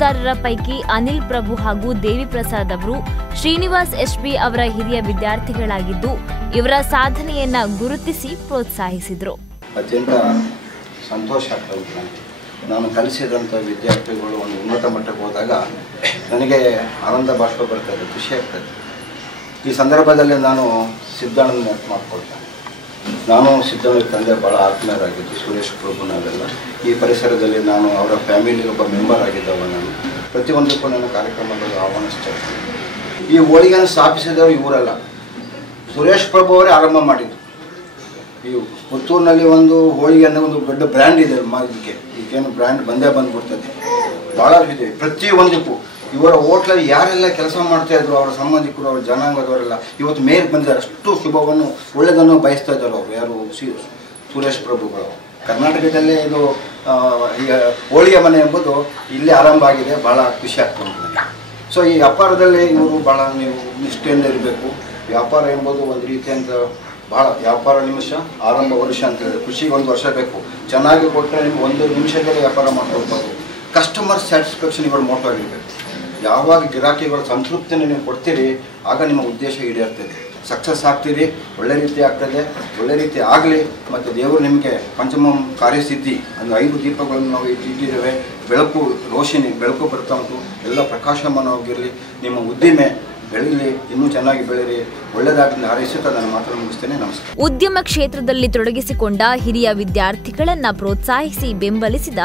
ಪಾಲುದಾರರ ಪೈಕಿ ಅನಿಲ್ ಪ್ರಭು ಹಾಗೂ ದೇವಿ ಪ್ರಸಾದ್ ಅವರು ಶ್ರೀನಿವಾಸ್ ಎಸ್ಪಿ ಅವರ ಹಿರಿಯ ವಿದ್ಯಾರ್ಥಿಗಳಾಗಿದ್ದು ಇವರ ಸಾಧನೆಯನ್ನ ಗುರುತಿಸಿ ಪ್ರೋತ್ಸಾಹಿಸಿದರು. ಅತ್ಯಂತ ಸಂತೋಷ ಆಗ್ತದೆ. ನಾನು ಕಲಿಸಿದಂಥ ವಿದ್ಯಾರ್ಥಿಗಳು ಒಂದು ಉನ್ನತ ಮಟ್ಟಕ್ಕೆ ಹೋದಾಗ ನನಗೆ ಆನಂದ ಬಾಷ್ಪ ಬರ್ತದೆ, ಖುಷಿ ಆಗ್ತದೆ. ಈ ಸಂದರ್ಭದಲ್ಲಿ ನಾನು ಸಿದ್ಧಾಣನ ನೆನಪು ಮಾಡಿಕೊಳ್ತೇನೆ. ನಾನು ಸಿದ್ಧಾಣ ತಂದೆ ಭಾಳ ಆತ್ಮೀಯರಾಗಿದ್ದು, ಸುರೇಶ್ ಪ್ರಭು ನಾವೆಲ್ಲ ಈ ಪರಿಸರದಲ್ಲಿ ನಾನು ಅವರ ಫ್ಯಾಮಿಲಿಗೆ ಒಬ್ಬ ಮೆಂಬರ್ ಆಗಿದ್ದವ. ನಾನು ಪ್ರತಿಯೊಂದಕ್ಕೂ ನನ್ನ ಕಾರ್ಯಕ್ರಮಗಳು ಆಹ್ವಾನಿಸ್ತೇನೆ. ಈ ಹೋಳಿಗೆಯನ್ನು ಸ್ಥಾಪಿಸಿದವರು ಇವರಲ್ಲ, ಸುರೇಶ್ ಪ್ರಭು ಅವರೇ ಆರಂಭ ಮಾಡಿದ್ದು. ಈ ಪುತ್ತೂರಿನಲ್ಲಿ ಒಂದು ಹೋಳಿಗೆ ಅನ್ನೋ ಒಂದು ದೊಡ್ಡ ಬ್ರ್ಯಾಂಡ್ ಇದೆ. ಇದಕ್ಕೆ ಈಗೇನು ಬ್ರ್ಯಾಂಡ್ ಬಂದ್ಬಿಡ್ತದೆ. ಭಾಳ ಇದೆ. ಪ್ರತಿಯೊಂದಕ್ಕೂ ಇವರ ಹೋಟ್ಲಲ್ಲಿ ಯಾರೆಲ್ಲ ಕೆಲಸ ಮಾಡ್ತಾಯಿದ್ರು, ಅವರ ಸಂಬಂಧಿಕರು, ಅವರ ಜನಾಂಗದವರೆಲ್ಲ ಇವತ್ತು ಮೇಲ್ ಬಂದಿದ್ದಾರೆ. ಅಷ್ಟು ಶುಭವನ್ನು ಒಳ್ಳೆಯದನ್ನು ಬಯಸ್ತಾ ಇದ್ದಾರೆ ಅವರು. ಯಾರು ಸುರೇಶ್ ಪ್ರಭುಗಳು. ಕರ್ನಾಟಕದಲ್ಲೇ ಇದು ಈಗ ಹೋಳಿಗೆ ಮನೆ ಎಂಬುದು ಇಲ್ಲೇ ಆರಂಭ ಆಗಿದೆ. ಭಾಳ ಖುಷಿ ಆಗ್ತದೆ ನನಗೆ. ಸೊ ಈ ವ್ಯಾಪಾರದಲ್ಲಿ ಇವರು ಭಾಳ ನೀವು ನಿಷ್ಠೆಯಿಂದ ಇರಬೇಕು. ವ್ಯಾಪಾರ ಎಂಬುದು ಒಂದು ರೀತಿಯಿಂದ ಭಾಳ ವ್ಯಾಪಾರ ನಿಮಿಷ ಆರಂಭ ವರ್ಷ ಅಂತ ಹೇಳಿದ್ರೆ ಕೃಷಿಗೆ 1 ವರ್ಷ ಬೇಕು. ಚೆನ್ನಾಗಿ ಕೊಟ್ಟರೆ ನಿಮ್ಗೆ 1 ನಿಮಿಷದಲ್ಲಿ ವ್ಯಾಪಾರ ಮಾಡ್ಕೊಳ್ಬೋದು. ಕಸ್ಟಮರ್ ಸ್ಯಾಟಿಸ್ಫ್ಯಾಕ್ಷನ್ ಇವರು ಮೋಟೋ ಆಗಿರಬೇಕು. ಯಾವಾಗ ಗಿರಾಕಿಗಳ ಸಂತೃಪ್ತಿಯನ್ನು ನೀವು ಕೊಡ್ತೀರಿ ಆಗ ನಿಮ್ಮ ಉದ್ದೇಶ ಈಡೇರ್ತದೆ, ಸಕ್ಸಸ್ ಆಗ್ತೀರಿ, ಒಳ್ಳೆ ರೀತಿ ಆಗ್ತದೆ. ಒಳ್ಳೆ ರೀತಿ ಆಗಲಿ. ಮತ್ತು ದೇವರು ನಿಮಗೆ ಪಂಚಮ ಕಾರ್ಯಸಿದ್ಧಿ ಅಂದರೆ 5 ದೀಪಗಳನ್ನು ನಾವು ಇಟ್ಟಿದ್ದೇವೆ. ಬೆಳಕು ರೋಷಿನಿ ಬೆಳಕು ಬರ್ತಾ ಉಂಟು. ಎಲ್ಲ ಪ್ರಕಾಶಮಾನವಾಗಿರಲಿ. ನಿಮ್ಮ ಉದ್ದಿಮೆ ಬೆಳೀಲಿ, ಇನ್ನೂ ಚೆನ್ನಾಗಿ ಬೆಳೀರಿ, ಒಳ್ಳೆದಾಗಲಿ ಹಾರೈಸುತ್ತಾ ನನ್ನ ಮಾತನ್ನು ಮುಗಿಸ್ತೇನೆ. ನಮಸ್ಕಾರ. ಉದ್ಯಮ ಕ್ಷೇತ್ರದಲ್ಲಿ ತೊಡಗಿಸಿಕೊಂಡ ಹಿರಿಯ ವಿದ್ಯಾರ್ಥಿಗಳನ್ನ ಪ್ರೋತ್ಸಾಹಿಸಿ ಬೆಂಬಲಿಸಿದ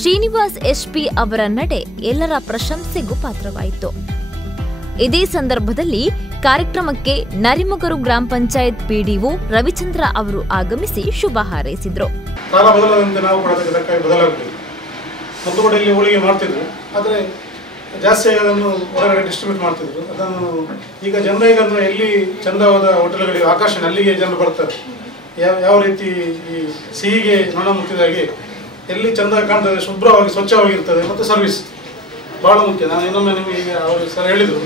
ಶ್ರೀನಿವಾಸ್ ಎಸ್ಪಿ ಅವರ ನಡೆ ಎಲ್ಲರ ಪ್ರಶಂಸೆಗೂ ಪಾತ್ರವಾಯಿತು. ಇದೇ ಸಂದರ್ಭದಲ್ಲಿ ಕಾರ್ಯಕ್ರಮಕ್ಕೆ ನರಿಮೊಗರು ಗ್ರಾಮ ಪಂಚಾಯತ್ ಪಿಡಿಒ ರವಿಚಂದ್ರ ಅವರು ಆಗಮಿಸಿ ಶುಭ ಹಾರೈಸಿದರು. ಕಾಲ ಬದಲಾದಂತೆ ನಾವು ಕೂಡ ಅದಕ್ಕೆ ಬದಲಾಗ್ತೀವಿ. ಮೊದಲು ಕೂಡ ಇಲ್ಲಿ ಹೋಳಿಗೆ ಮಾಡ್ತಿದ್ರು, ಆದರೆ ಜಾಸ್ತಿ ಅದನ್ನು ಹೊರಗಡೆ ಡಿಸ್ಟ್ರಿಬ್ಯೂಟ್ ಮಾಡ್ತಿದ್ರು. ಅದನ್ನು ಈಗ ಜನರಿಗೆ ಅಂದರೆ ಎಲ್ಲಿ ಚಂದವಾದ ಹೋಟೆಲ್ಗಳಿಗೆ ಆಕರ್ಷಣೆ, ಅಲ್ಲಿಗೆ ಜನರು ಬರ್ತಾರೆ. ಯಾವ ರೀತಿ ಈ ಸಿಹಿಗೆ ನೊಣ ಮುಟ್ಟಿದಾಗೆ ಎಲ್ಲಿ ಚಂದ ಕಾಣ್ತದೆ, ಶುಭ್ರವಾಗಿ ಸ್ವಚ್ಛವಾಗಿರ್ತದೆ. ಮತ್ತು ಸರ್ವಿಸ್ ಭಾಳ ಮುಖ್ಯ. ನಾನು ಇನ್ನೊಮ್ಮೆ ನಿಮಗೆ ಈಗ ಅವರು ಸರ್ ಹೇಳಿದರು,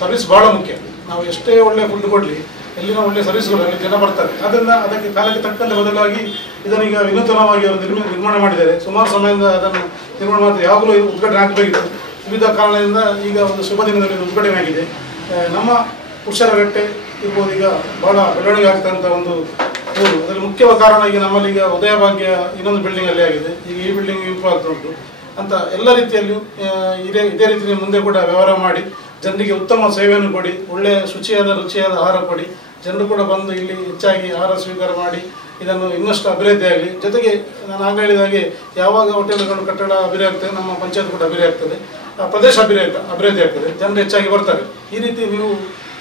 ಸರ್ವಿಸ್ ಭಾಳ ಮುಖ್ಯ. ನಾವು ಎಷ್ಟೇ ಒಳ್ಳೆಯ ಫುಡ್ ಕೊಡಲಿ, ಎಲ್ಲಿನ ಒಳ್ಳೆಯ ಸರ್ವಿಸ್ಗಳು ಅಲ್ಲಿ ಜನ ಬರ್ತಾರೆ. ಅದನ್ನು ಅದಕ್ಕೆ ಕಾಲಕ್ಕೆ ತಕ್ಕಂತೆ ಬದಲಾಗಿ ಇದನ್ನೀಗ ವಿನೂತನವಾಗಿ ಅವರು ನಿರ್ಮಾಣ ಮಾಡಿದ್ದಾರೆ. ಸುಮಾರು ಸಮಯದಿಂದ ಅದನ್ನು ನಿರ್ಮಾಣ ಮಾಡ್ತಾರೆ. ಯಾವಾಗಲೂ ಉದ್ಘಾಟನೆ ಆಗಬೇಕಿತ್ತು. ವಿವಿಧ ಕಾರಣದಿಂದ ಈಗ ಒಂದು ಶುಭ ದಿನದಲ್ಲಿ ಉದ್ಘಾಟನೆ ಆಗಿದೆ. ನಮ್ಮ ಹುಷಾರಗಟ್ಟೆ ಇರ್ಬೋದು, ಈಗ ಭಾಳ ಬೆಳವಣಿಗೆ ಆಗ್ತಂಥ ಒಂದು ಊರು. ಅದರಲ್ಲಿ ಮುಖ್ಯವಾದ ಕಾರಣ ಈಗ ನಮ್ಮಲ್ಲಿ ಈಗ ಉದಯ ಭಾಗ್ಯ ಇನ್ನೊಂದು ಬಿಲ್ಡಿಂಗಲ್ಲಿ ಆಗಿದೆ. ಈಗ ಈ ಬಿಲ್ಡಿಂಗ್ ಇಂಪ್ರೂವ್ ಆಗ್ತಾ ಉಂಟು ಅಂತ ಎಲ್ಲ ರೀತಿಯಲ್ಲಿಯೂ ಇದೇ ರೀತಿಯಲ್ಲಿ ಮುಂದೆ ಕೂಡ ವ್ಯವಹಾರ ಮಾಡಿ ಜನರಿಗೆ ಉತ್ತಮ ಸೇವೆಯನ್ನು ಕೊಡಿ, ಒಳ್ಳೆಯ ರುಚಿಯಾದ ಆಹಾರ ಕೊಡಿ. ಜನರು ಕೂಡ ಬಂದು ಇಲ್ಲಿ ಹೆಚ್ಚಾಗಿ ಆಹಾರ ಸ್ವೀಕಾರ ಮಾಡಿ ಇದನ್ನು ಇನ್ನಷ್ಟು ಅಭಿವೃದ್ಧಿ ಆಗಲಿ. ಜೊತೆಗೆ ನಾನು ಆಗ ಹೇಳಿದ ಹಾಗೆ ಯಾವಾಗ ಹೋಟೆಲ್ಗಳು ಕಟ್ಟಡ ಅಭಿವೃದ್ಧಿ ಆಗ್ತದೆ, ನಮ್ಮ ಪಂಚಾಯತ್ ಕೂಡ ಅಭಿವೃದ್ಧಿ ಆಗ್ತದೆ, ಪ್ರದೇಶ ಅಭಿವೃದ್ಧಿ ಆಗ್ತದೆ, ಜನರು ಹೆಚ್ಚಾಗಿ ಬರ್ತಾರೆ. ಈ ರೀತಿ ನೀವು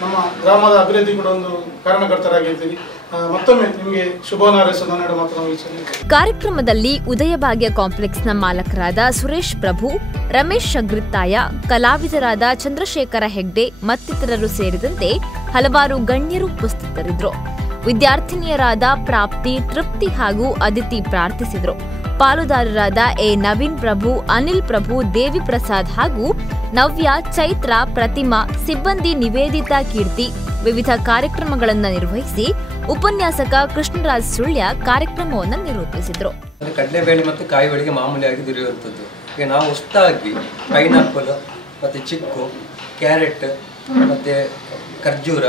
ನಮ್ಮ ಗ್ರಾಮದ ಅಭಿವೃದ್ಧಿ ಕೂಡ ಒಂದು ಕಾರಣಕರ್ತರಾಗಿರ್ತೀರಿ. ಮತ್ತೊಮ್ಮೆ ನಿಮಗೆ ಶುಭವನ್ನು ಹಾರೈಸಲು ನಾನು ಮಾತನಾಡುತ್ತೇನೆ. ಕಾರ್ಯಕ್ರಮದಲ್ಲಿ ಉದಯ ಭಾಗ್ಯ ಕಾಂಪ್ಲೆಕ್ಸ್ನ ಮಾಲಕರಾದ ಸುರೇಶ್ ಪ್ರಭು, ರಮೇಶ್ ಶಗ್ರಿತ್ತಾಯ, ಕಲಾವಿದರಾದ ಚಂದ್ರಶೇಖರ ಹೆಗ್ಡೆ ಮತ್ತಿತರರು ಸೇರಿದಂತೆ ಹಲವಾರು ಗಣ್ಯರು ಉಪಸ್ಥಿತರಿದ್ದರು. ವಿದ್ಯಾರ್ಥಿನಿಯರಾದ ಪ್ರಾಪ್ತಿ, ತೃಪ್ತಿ ಹಾಗೂ ಅದಿತಿ ಪ್ರಾರ್ಥಿಸಿದರು. ಪಾಲುದಾರರಾದ ನವೀನ್ ಪ್ರಭು, ಅನಿಲ್ ಪ್ರಭು, ದೇವಿ ಪ್ರಸಾದ್ ಹಾಗೂ ನವ್ಯ, ಚೈತ್ರ, ಪ್ರತಿಮಾ, ಸಿಬ್ಬಂದಿ ನಿವೇದಿತಾ, ಕೀರ್ತಿ ವಿವಿಧ ಕಾರ್ಯಕ್ರಮಗಳನ್ನು ನಿರ್ವಹಿಸಿ ಉಪನ್ಯಾಸಕ ಕೃಷ್ಣರಾಜ್ ಸುಳ್ಯ ಕಾರ್ಯಕ್ರಮವನ್ನು ನಿರೂಪಿಸಿದರು. ಕಡಲೆಬೇಳೆ ಮತ್ತು ಕಾಯಿ ಹೋಳಿಗೆ ಮಾಮೂಲಿಯಾಗಿ ದೊರೆಯುವಂಥದ್ದು. ಈಗ ನಾವು ಹೊಸದಾಗಿ ಪೈನಾಪಲ್ ಮತ್ತು ಚಿಕ್ಕು, ಕ್ಯಾರೆಟ್ ಮತ್ತು ಖರ್ಜೂರ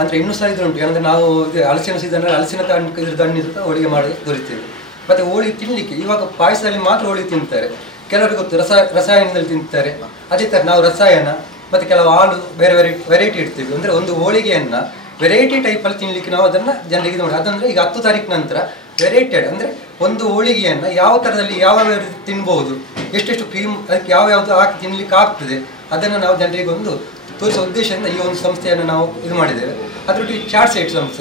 ಅಂದರೆ ಇನ್ನೂ ಸಹ ಇದು ಉಂಟು. ಅಂದರೆ ನಾವು ಇದು ಹಲಸಿನ ಸೀಸನಲ್ಲಿ ಹಲಸಿನ ಹಣ್ಣು ಸಹ ಹೋಳಿಗೆ ಮಾಡಿ ದೊರಿತೇವೆ. ಮತ್ತು ಹೋಳಿಗೆ ತಿನ್ನಲಿಕ್ಕೆ ಇವಾಗ ಪಾಯಸದಲ್ಲಿ ಮಾತ್ರ ಹೋಳಿಗೆ ತಿಂತಾರೆ. ಕೆಲವರಿಗೆ ಗೊತ್ತು ರಸಾಯನದಲ್ಲಿ ತಿಂತಾರೆ. ಅದೇ ಥರ ನಾವು ರಸಾಯನ ಮತ್ತು ಕೆಲವು ಹಾಲು ಬೇರೆ ಬೇರೆ ವೆರೈಟಿ ಇಡ್ತೀವಿ. ಅಂದರೆ ಒಂದು ಹೋಳಿಗೆಯನ್ನು ವೆರೈಟಿ ಟೈಪಲ್ಲಿ ತಿನ್ನಲಿಕ್ಕೆ ನಾವು ಅದನ್ನು ಜನರಿಗೆ ನೋಡಿ. ಅದಂದರೆ ಈಗ 10 ತಾರೀಕು ನಂತರ ವೆರೈಟೆಡ್ ಅಂದರೆ ಒಂದು ಹೋಳಿಗೆಯನ್ನು ಯಾವ ಥರದಲ್ಲಿ ಯಾವ ತಿನ್ಬೋದು, ಎಷ್ಟೆಷ್ಟು ಕ್ರೀಮ್ ಅದಕ್ಕೆ ಯಾವ್ಯಾವುದು ಹಾಕಿ ತಿನ್ನಲಿಕ್ಕೆ ಆಗ್ತದೆ, ಅದನ್ನು ನಾವು ಜನರಿಗೆ ಒಂದು ತೋರಿಸೋ ಉದ್ದೇಶದಿಂದ ಈ ಒಂದು ಸಂಸ್ಥೆಯನ್ನು ನಾವು ಇದು ಮಾಡಿದ್ದೇವೆ. ಅದರೊಟ್ಟಿಗೆ ಚಾಟ್ಸ್ ಐಟಮ್ಸ್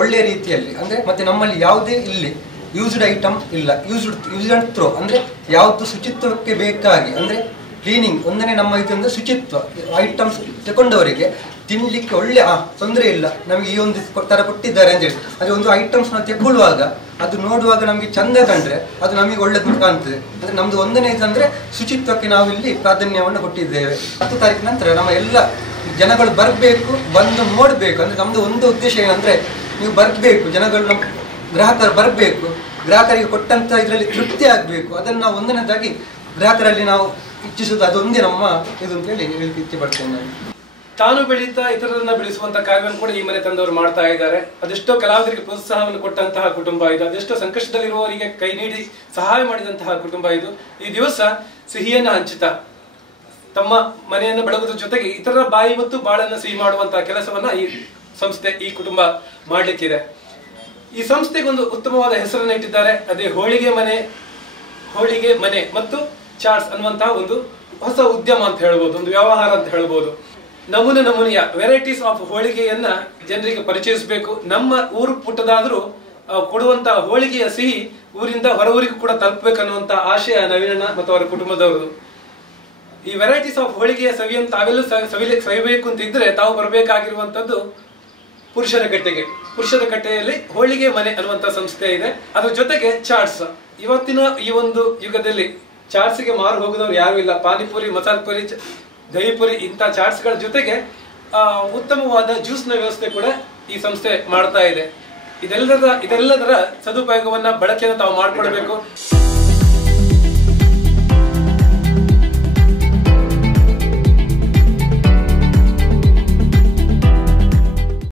ಒಳ್ಳೆಯ ರೀತಿಯಲ್ಲಿ ಅಂದರೆ ಮತ್ತು ನಮ್ಮಲ್ಲಿ ಯಾವುದೇ ಇಲ್ಲಿ ಯೂಸ್ಡ್ ಐಟಮ್ ಇಲ್ಲ. ಯೂಸ್ಡ್ ಆ್ಯಂಡ್ ಥ್ರೋ ಅಂದರೆ ಯಾವುದು ಶುಚಿತ್ವಕ್ಕೆ ಬೇಕಾಗಿ ಅಂದರೆ ಕ್ಲೀನಿಂಗ್ ಒಂದನೇ ನಮ್ಮ ಇದರಿಂದ ಶುಚಿತ್ವ ಐಟಮ್ಸ್ ತಗೊಂಡವರಿಗೆ ತಿನ್ನಲಿಕ್ಕೆ ಒಳ್ಳೆ ತೊಂದರೆ ಇಲ್ಲ. ನಮಗೆ ಈ ಒಂದು ಥರ ಕೊಟ್ಟಿದ್ದಾರೆ ಅಂತೇಳಿ ಅಂದರೆ ಒಂದು ಐಟಮ್ಸ್ನ ತೆಗೊಳ್ಳುವಾಗ ಅದು ನೋಡುವಾಗ ನಮಗೆ ಚಂದ ಕಂಡ್ರೆ ಅದು ನಮಗೆ ಒಳ್ಳೆದು ಕಾಣ್ತದೆ. ಅಂದರೆ ನಮ್ಮದು ಒಂದನೇ ಇದಂದರೆ ಶುಚಿತ್ವಕ್ಕೆ ನಾವಿಲ್ಲಿ ಪ್ರಾಧಾನ್ಯವನ್ನು ಕೊಟ್ಟಿದ್ದೇವೆ. 10 ತಾರೀಕು ನಂತರ ನಮ್ಮ ಎಲ್ಲ ಜನಗಳು ಬರಬೇಕು, ಬಂದು ನೋಡಬೇಕು. ಅಂದರೆ ನಮ್ಮದು ಒಂದು ಉದ್ದೇಶ ಏನಂದರೆ ನೀವು ಬರಬೇಕು, ಜನಗಳು ನಮ್ಮ ಗ್ರಾಹಕರು ಬರಬೇಕು, ಗ್ರಾಹಕರಿಗೆ ಕೊಟ್ಟಂತ ಇದರಲ್ಲಿ ತೃಪ್ತಿ ಆಗಬೇಕು. ಅದನ್ನು ನಾವು ಒಂದನೇದಾಗಿ ಗ್ರಾಹಕರಲ್ಲಿ ನಾವು ಇಚ್ಛಿಸುವುದು ಅದೊಂದೇ ನಮ್ಮ ಇದು ಅಂತೇಳಿ ಹೇಳಿಕ್ಕೆ ಇಚ್ಛೆ ಪಡ್ತೇನೆ ನಾನು. ತಾನು ಬೆಳೀತಾ ಇತರರನ್ನ ಬೆಳೆಸುವಂತ ಕಾರ್ಯವನ್ನು ಕೂಡ ಈ ಮನೆ ತಂದವರು ಮಾಡ್ತಾ ಇದ್ದಾರೆ. ಅದೆಷ್ಟೋ ಕಲಾವಿದರಿಗೆ ಪ್ರೋತ್ಸಾಹವನ್ನು ಕೊಟ್ಟಂತಹ ಕುಟುಂಬ ಇದು. ಅದೆಷ್ಟೋ ಸಂಕಷ್ಟದಲ್ಲಿರುವವರಿಗೆ ಕೈ ನೀಡಿ ಸಹಾಯ ಮಾಡಿದಂತಹ ಕುಟುಂಬ ಇದು. ಈ ದಿವಸ ಸಿಹಿಯನ್ನ ಹಂಚುತ್ತಾ ತಮ್ಮ ಮನೆಯನ್ನು ಬೆಳಗುವುದರ ಜೊತೆಗೆ ಇತರರ ಬಾಯಿ ಮತ್ತು ಬಾಳನ್ನು ಸಿಹಿ ಮಾಡುವಂತಹ ಕೆಲಸವನ್ನ ಈ ಸಂಸ್ಥೆ, ಈ ಕುಟುಂಬ ಮಾಡ್ಲಿಕ್ಕಿದೆ. ಈ ಸಂಸ್ಥೆಗೊಂದು ಉತ್ತಮವಾದ ಹೆಸರನ್ನು ಇಟ್ಟಿದ್ದಾರೆ. ಅದೇ ಹೋಳಿಗೆ ಮನೆ ಮತ್ತು ಚಾಟ್ಸ್ ಅನ್ನುವಂತಹ ಒಂದು ಹೊಸ ಉದ್ಯಮ ಅಂತ ಹೇಳ್ಬೋದು, ಒಂದು ವ್ಯವಹಾರ ಅಂತ ಹೇಳ್ಬೋದು. ನಮೂನೆಯ ವೆರೈಟೀಸ್ ಆಫ್ ಹೋಳಿಗೆಯನ್ನ ಜನರಿಗೆ ಪರಿಚಯಿಸಬೇಕು. ನಮ್ಮ ಊರು ಪುಟ್ಟದಾದ್ರೂ ಕೊಡುವಂತಹ ಹೋಳಿಗೆಯ ಸಿಹಿ ಊರಿಂದ ಹೊರ ಊರಿಗೂ ಕೂಡ ತಲುಪಬೇಕನ್ನುವಂತ ಆಶಯ ನವೀನಣ್ಣ ಮತ್ತು ಅವರ ಕುಟುಂಬದವರು. ಈ ವೆರೈಟೀಸ್ ಆಫ್ ಹೋಳಿಗೆಯ ಸವಿಯನ್ನು ತಾವೆಲ್ಲೂ ಸವಿಬೇಕು ಅಂತ ಇದ್ರೆ ತಾವು ಬರಬೇಕಾಗಿರುವಂತದ್ದು ಪುರುಷರ ಕಟ್ಟೆಯಲ್ಲಿ ಹೋಳಿಗೆ ಮನೆ ಅನ್ನುವಂತ ಸಂಸ್ಥೆ ಇದೆ. ಅದ್ರ ಜೊತೆಗೆ ಚಾಟ್ಸ್. ಇವತ್ತಿನ ಈ ಒಂದು ಯುಗದಲ್ಲಿ ಚಾಟ್ಸ್ಗೆ ಮಾರು ಹೋಗೋದವ್ರು ಯಾರು ಇಲ್ಲ. ಪಾನಿಪುರಿ, ಮಸಾಲೆ ಪುರಿ, ದಹಿ ಪುರಿ ಇಂಥ ಚಾಟ್ಸ್ಗಳ ಜೊತೆಗೆ ಉತ್ತಮವಾದ ಜ್ಯೂಸ್ನ ವ್ಯವಸ್ಥೆ ಕೂಡ ಈ ಸಂಸ್ಥೆ ಮಾಡ್ತಾ ಇದೆ. ಇದೆಲ್ಲದರ ಸದುಪಯೋಗವನ್ನ ಬಳಕೆಯನ್ನು ತಾವು ಮಾಡ್ಕೊಳ್ಬೇಕು.